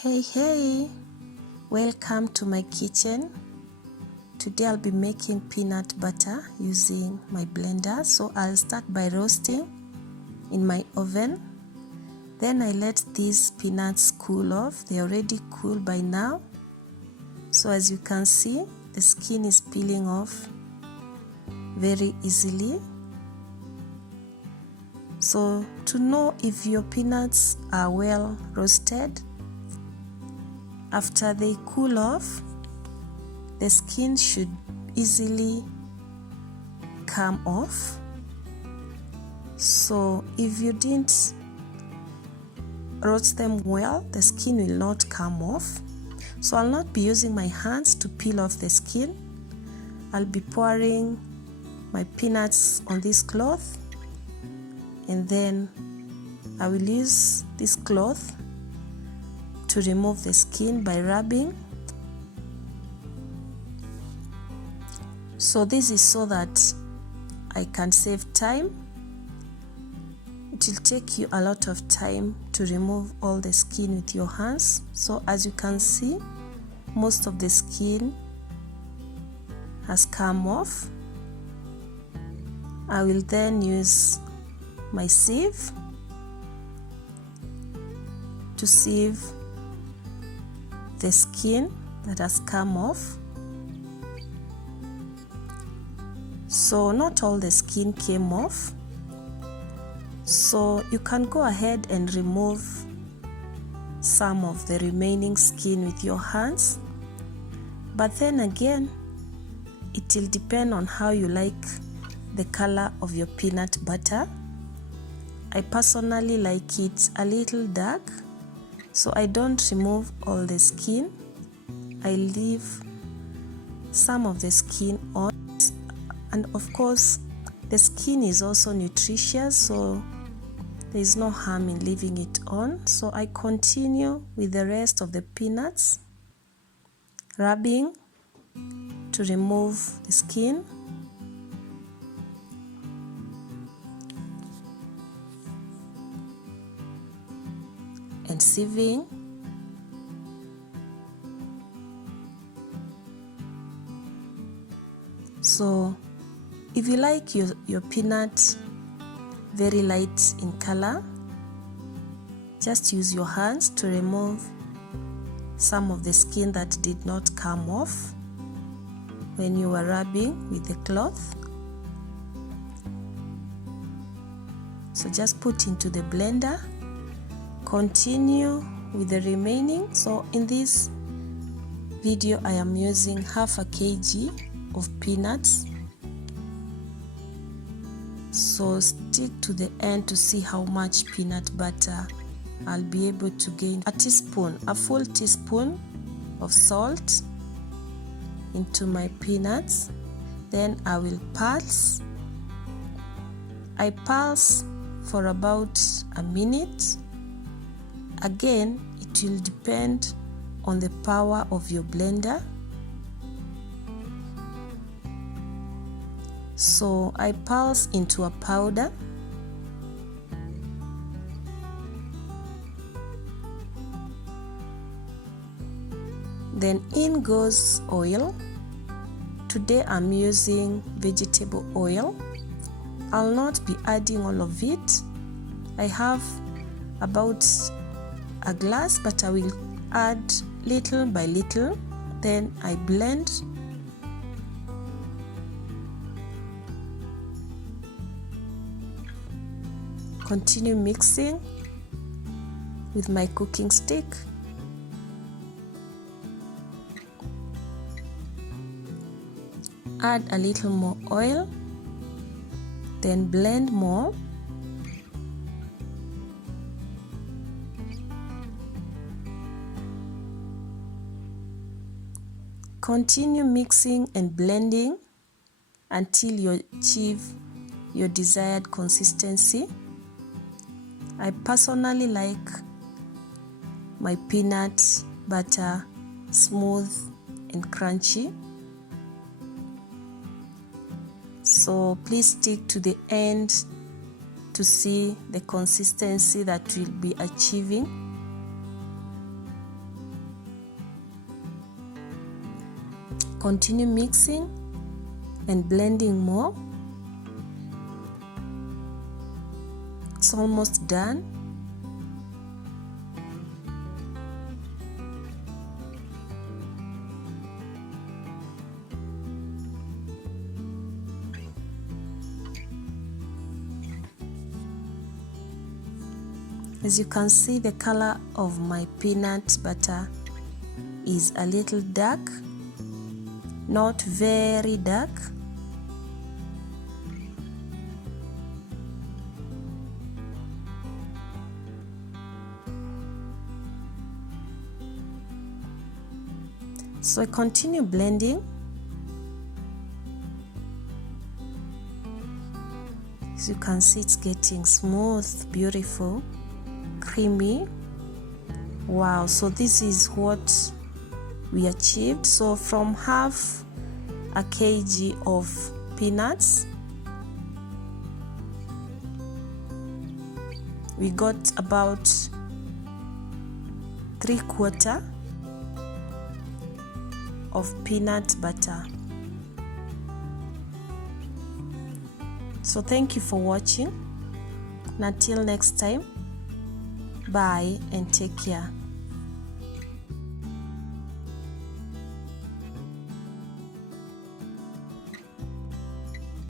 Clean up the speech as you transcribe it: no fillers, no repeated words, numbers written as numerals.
Hey, welcome to my kitchen. Today I'll be making peanut butter using my blender. So I'll start by roasting in my oven. Then I let these peanuts cool off. They're already cool by now. So as you can see, the skin is peeling off very easily. So to know if your peanuts are well roasted, after they cool off, the skin should easily come off. So if you didn't roast them well, the skin will not come off. So I'll not be using my hands to peel off the skin. I'll be pouring my peanuts on this cloth, and then I will use this cloth to remove the skin by rubbing. So this is so that I can save time. It will take you a lot of time to remove all the skin with your hands. So as you can see, most of the skin has come off. I will then use my sieve to sieve the skin that has come off. So not all the skin came off, so you can go ahead and remove some of the remaining skin with your hands. But then again, it will depend on how you like the color of your peanut butter. I personally like it a little dark, so I don't remove all the skin. I leave some of the skin on. And of course, the skin is also nutritious, so there is no harm in leaving it on. So I continue with the rest of the peanuts, rubbing to remove the skin. And sieving. So if you like your peanut very light in color, just use your hands to remove some of the skin that did not come off when you were rubbing with the cloth. So just put into the blender, continue with the remaining. So in this video I am using half a kg of peanuts. So stick to the end to see how much peanut butter I'll be able to gain. A full teaspoon of salt into my peanuts. Then I will pulse. I pulse for about a minute. Again, it will depend on the power of your blender. So I pulse into a powder. Then in goes oil. Today I'm using vegetable oil. I'll not be adding all of it. I have about a glass, but I will add little by little. Then I blend. Continue mixing with my cooking stick. Add a little more oil, then blend more. Continue mixing and blending until you achieve your desired consistency. I personally like my peanut butter smooth and crunchy. So please stick to the end to see the consistency that we'll be achieving. Continue mixing and blending more. It's almost done. As you can see, the color of my peanut butter is a little dark, not very dark. So I continue blending. As you can see, it's getting smooth, beautiful, creamy. Wow, so this is what we achieved. So from half a kg of peanuts, we got about 3/4 of peanut butter. So thank you for watching, and until next time, bye and take care.